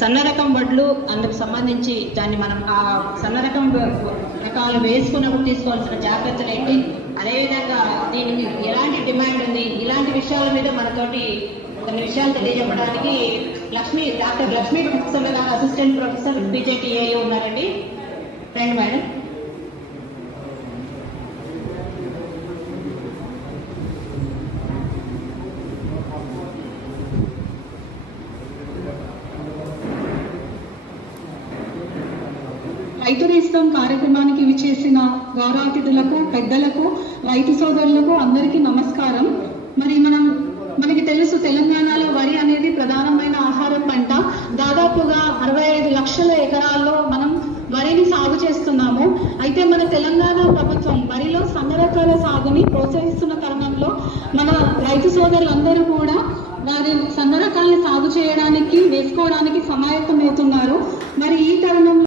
సన్న రకం వడ్లు అందుకు సంబంధించి దాన్ని మనం ఆ సన్న రకం రకాలు వేసుకున్నప్పుడు తీసుకోవాల్సిన జాగ్రత్తలు ఏంటి, అదేవిధంగా దీనికి ఎలాంటి డిమాండ్ ఉంది, ఇలాంటి విషయాల మీద మనతోటి కొన్ని విషయాలు తెలియజెప్పడానికి డాక్టర్ లక్ష్మీ ప్రొఫెసర్ గారు అసిస్టెంట్ ప్రొఫెసర్ PJTAU ఉన్నారండి. రండి మేడం. రైతు నేస్తం కార్యక్రమానికి విచ్చేసిన గౌరవాతిథులకు, పెద్దలకు, రైతు సోదరులకు అందరికీ నమస్కారం. మరి మనకి తెలుసు, తెలంగాణలో వరి అనేది ప్రధానమైన ఆహార పంట. దాదాపుగా 65 లక్షల ఎకరాల్లో మనం వరిని సాగు చేస్తున్నాము. అయితే మన తెలంగాణ ప్రభుత్వం వరిలో సన్న రకాల సాగుని ప్రోత్సహిస్తున్న తరుణంలో మన రైతు సోదరులందరూ కూడా వారి సన్న రకాలను సాగు చేయడానికి, వేసుకోవడానికి సమాయత్తమవుతున్నారు. మరి ఈ తరుణంలో